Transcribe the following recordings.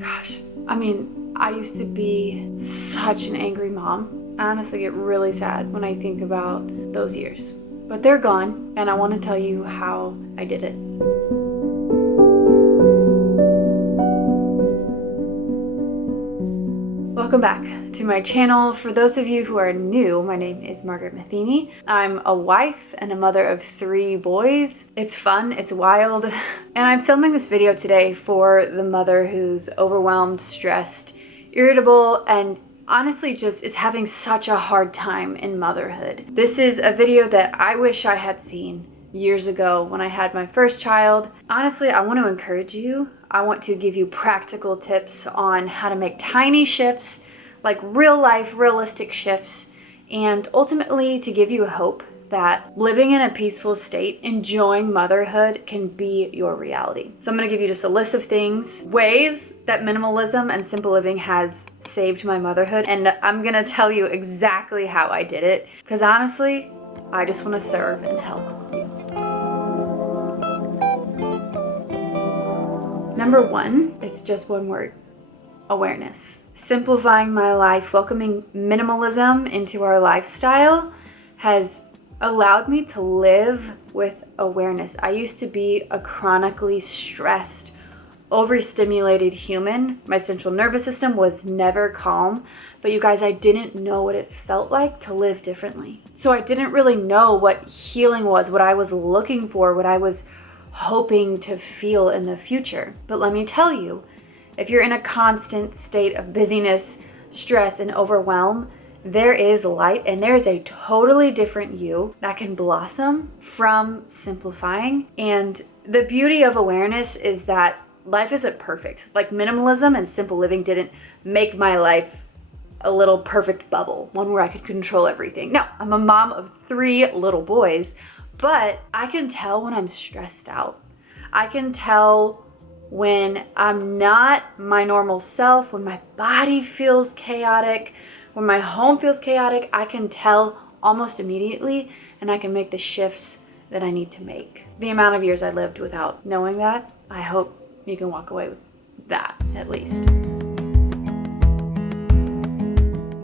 Gosh, I mean, I used to be such an angry mom. I honestly get really sad when I think about those years. But they're gone, and I want to tell you how I did it. Welcome back to my channel. For those of you who are new, my name is Margaret Matheny. I'm a wife and a mother of 3 boys. It's fun, it's wild, and I'm filming this video today for the mother who's overwhelmed, stressed, irritable, and honestly just is having such a hard time in motherhood. This is a video that I wish I had seen years ago when I had my first child. Honestly, I want to encourage you. I want to give you practical tips on how to make tiny shifts, like real life, realistic shifts, and ultimately to give you hope that living in a peaceful state, enjoying motherhood can be your reality. So I'm going to give you just a list of things, ways that minimalism and simple living has saved my motherhood, and I'm going to tell you exactly how I did it, because honestly, I just want to serve and help you. Number 1, it's just one word: awareness. Simplifying my life, welcoming minimalism into our lifestyle has allowed me to live with awareness. I used to be a chronically stressed, overstimulated human. My central nervous system was never calm, but you guys, I didn't know what it felt like to live differently. So I didn't really know what healing was, what I was looking for, what I was hoping to feel in the future. But let me tell you, if you're in a constant state of busyness, stress, and overwhelm, there is light, and there is a totally different you that can blossom from simplifying. And the beauty of awareness is that life isn't perfect. Like, minimalism and simple living didn't make my life a little perfect bubble, one where I could control everything. No, I'm a mom of 3 little boys, but I can tell when I'm stressed out. I can tell when I'm not my normal self, when my body feels chaotic, when my home feels chaotic. I can tell almost immediately, and I can make the shifts that I need to make. The amount of years I lived without knowing that, I hope you can walk away with that at least.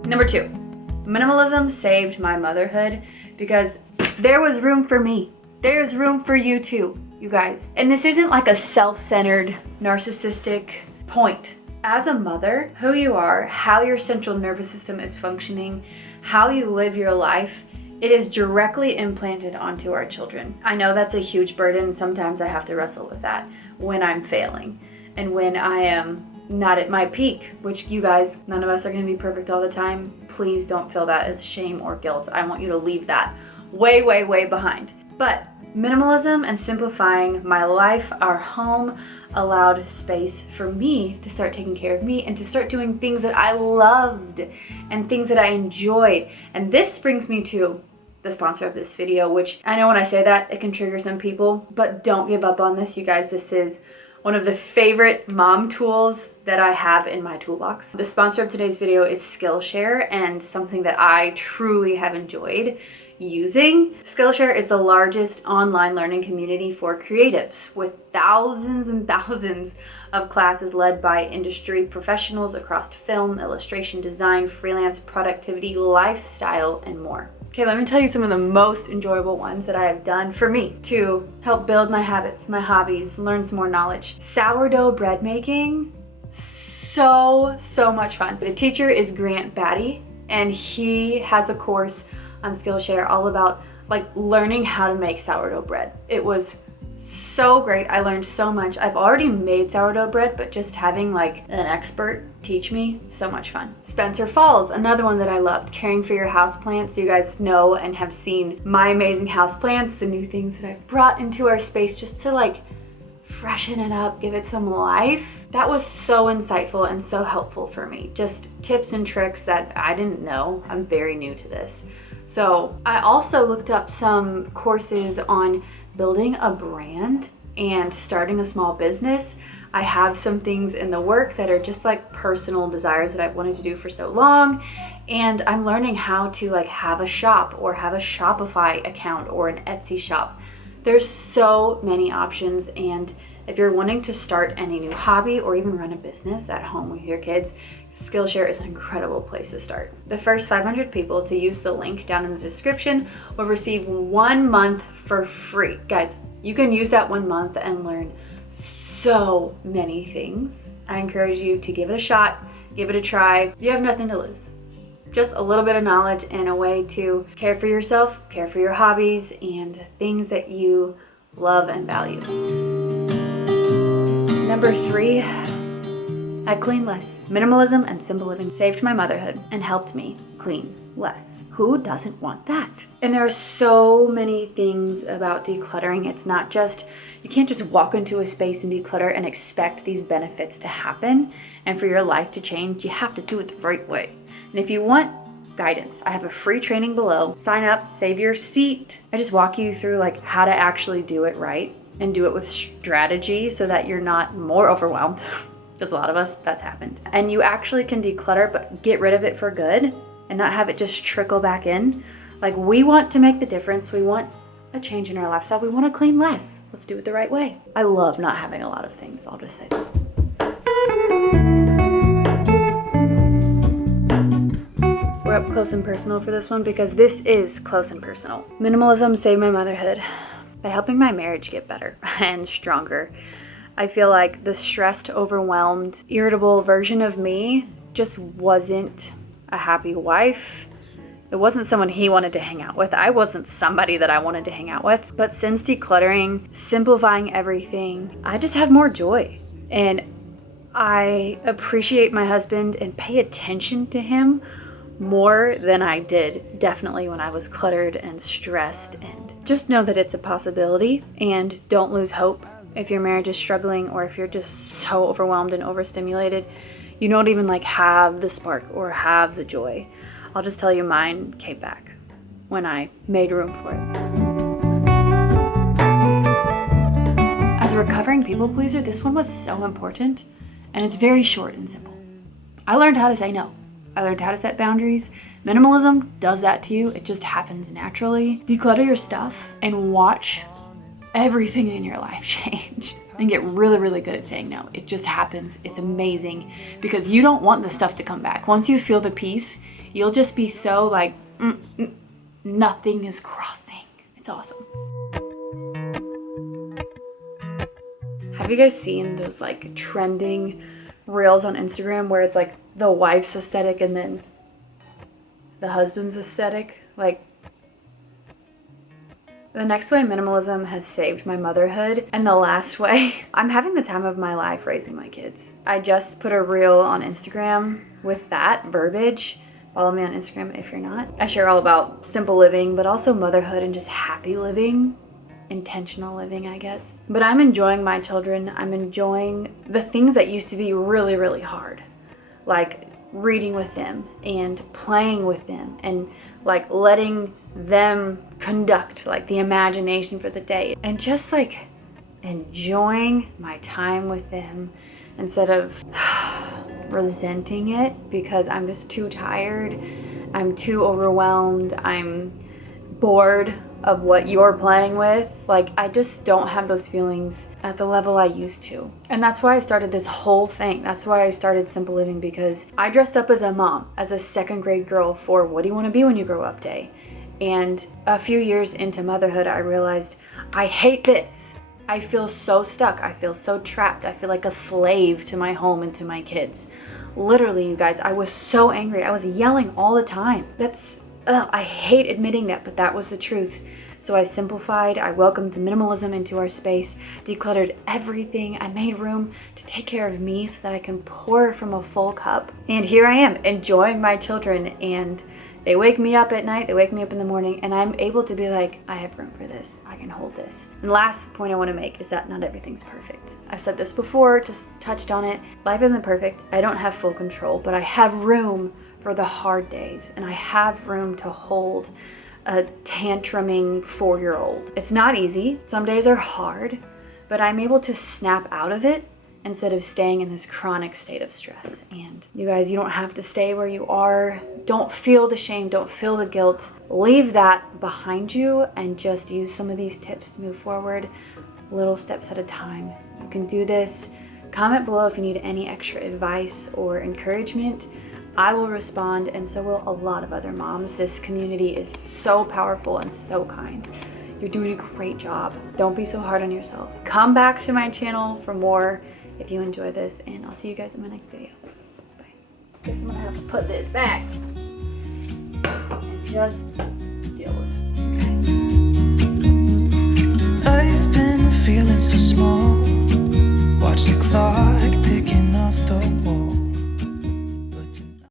Number 2, minimalism saved my motherhood because there was room for me. There's room for you too, you guys. And this isn't like a self-centered, narcissistic point. As a mother, who you are, how your central nervous system is functioning, how you live your life, it is directly implanted onto our children. I know that's a huge burden. Sometimes I have to wrestle with that when I'm failing and when I am not at my peak, which, you guys, none of us are going to be perfect all the time. Please don't feel that as shame or guilt. I want you to leave that way, way, way behind. But minimalism and simplifying my life, our home, allowed space for me to start taking care of me and to start doing things that I loved and things that I enjoyed. And this brings me to the sponsor of this video, which I know when I say that, it can trigger some people, but don't give up on this, you guys. This is one of the favorite mom tools that I have in my toolbox. The sponsor of today's video is Skillshare, and something that I truly have enjoyed using. Skillshare is the largest online learning community for creatives, with thousands and thousands of classes led by industry professionals across film, illustration, design, freelance, productivity, lifestyle, and more. Okay, let me tell you some of the most enjoyable ones that I have done for me to help build my habits, my hobbies, learn some more knowledge. Sourdough bread making, so much fun. The teacher is Grant Batty, and he has a course on Skillshare all about like learning how to make sourdough bread. It was so great. I learned so much. I've already made sourdough bread, but just having like an expert teach me, so much fun. Spencer Falls, another one that I loved, caring for your houseplants. You guys know and have seen my amazing houseplants, the new things that I've brought into our space just to like freshen it up, give it some life. That was so insightful and so helpful for me. Just tips and tricks that I didn't know. I'm very new to this. So I also looked up some courses on building a brand and starting a small business. I have some things in the work that are just like personal desires that I've wanted to do for so long, and I'm learning how to like have a shop or have a Shopify account or an Etsy shop. There's so many options, and If you're wanting to start any new hobby or even run a business at home with your kids, Skillshare is an incredible place to start. The first 500 people to use the link down in the description will receive 1 month for free. Guys, you can use that 1 month and learn so many things. I encourage you to give it a shot, give it a try. You have nothing to lose. Just a little bit of knowledge and a way to care for yourself, care for your hobbies, and things that you love and value. Number 3, I clean less. Minimalism and simple living saved my motherhood and helped me clean less. Who doesn't want that? And there are so many things about decluttering. It's not just, you can't just walk into a space and declutter and expect these benefits to happen and for your life to change. You have to do it the right way. And if you want guidance, I have a free training below. Sign up, save your seat. I just walk you through like how to actually do it right and do it with strategy so that you're not more overwhelmed. Because a lot of us, that's happened. And you actually can declutter, but get rid of it for good and not have it just trickle back in. Like, we want to make the difference. We want a change in our lifestyle. We want to clean less. Let's do it the right way. I love not having a lot of things. I'll just say that. We're up close and personal for this one because this is close and personal. Minimalism saved my motherhood by helping my marriage get better and stronger. I feel like the stressed, overwhelmed, irritable version of me just wasn't a happy wife. It wasn't someone he wanted to hang out with. I wasn't somebody that I wanted to hang out with. But since decluttering, simplifying everything, I just have more joy. And I appreciate my husband and pay attention to him more than I did definitely when I was cluttered and stressed. And just know that it's a possibility and don't lose hope. If your marriage is struggling or if you're just so overwhelmed and overstimulated, you don't even like have the spark or have the joy. I'll just tell you, mine came back when I made room for it. As a recovering people pleaser, this one was so important and it's very short and simple. I learned how to say no. I learned how to set boundaries. Minimalism does that to you. It just happens naturally. Declutter your stuff and watch everything in your life change and get really, really good at saying no. It just happens. It's amazing because you don't want the stuff to come back. Once you feel the peace, you'll just be so like, nothing is crossing. It's awesome. Have you guys seen those like trending reels on Instagram where it's like the wife's aesthetic and then the husband's aesthetic? Like, the next way minimalism has saved my motherhood, and the last way, I'm having the time of my life raising my kids. I just put a reel on Instagram with that verbiage. Follow me on Instagram if you're not. I share all about simple living, but also motherhood and just happy living, intentional living, I guess. But I'm enjoying my children. I'm enjoying the things that used to be really, really hard, like reading with them and playing with them and like letting them conduct like the imagination for the day and just like enjoying my time with them instead of resenting it because I'm just too tired, I'm too overwhelmed, I'm bored of what you're playing with. Like, I just don't have those feelings at the level I used to. And that's why I started this whole thing. That's why I started Simple Living, because I dressed up as a mom, as a 2nd grade girl for What Do You Want to Be When You Grow Up Day. And a few years into motherhood, I realized I hate this. I feel so stuck. I feel so trapped. I feel like a slave to my home and to my kids. Literally, you guys, I was so angry. I was yelling all the time. I hate admitting that, but that was the truth. So I simplified, I welcomed minimalism into our space, decluttered everything. I made room to take care of me so that I can pour from a full cup. And here I am, enjoying my children, and they wake me up at night, they wake me up in the morning, and I'm able to be like, I have room for this, I can hold this. And last point I want to make is that not everything's perfect. I've said this before, just touched on it. Life isn't perfect. I don't have full control, but I have room for the hard days, and I have room to hold a tantruming 4-year-old. It's not easy. Some days are hard, but I'm able to snap out of it instead of staying in this chronic state of stress. And you guys, you don't have to stay where you are. Don't feel the shame, don't feel the guilt. Leave that behind you and just use some of these tips to move forward. little steps at a time. You can do this. Comment below if you need any extra advice or encouragement. I will respond, and so will a lot of other moms. This community is so powerful and so kind. You're doing a great job. Don't be so hard on yourself. Come back to my channel for more if you enjoy this, and I'll see you guys in my next video. Bye. Guess I'm gonna have to put this back and just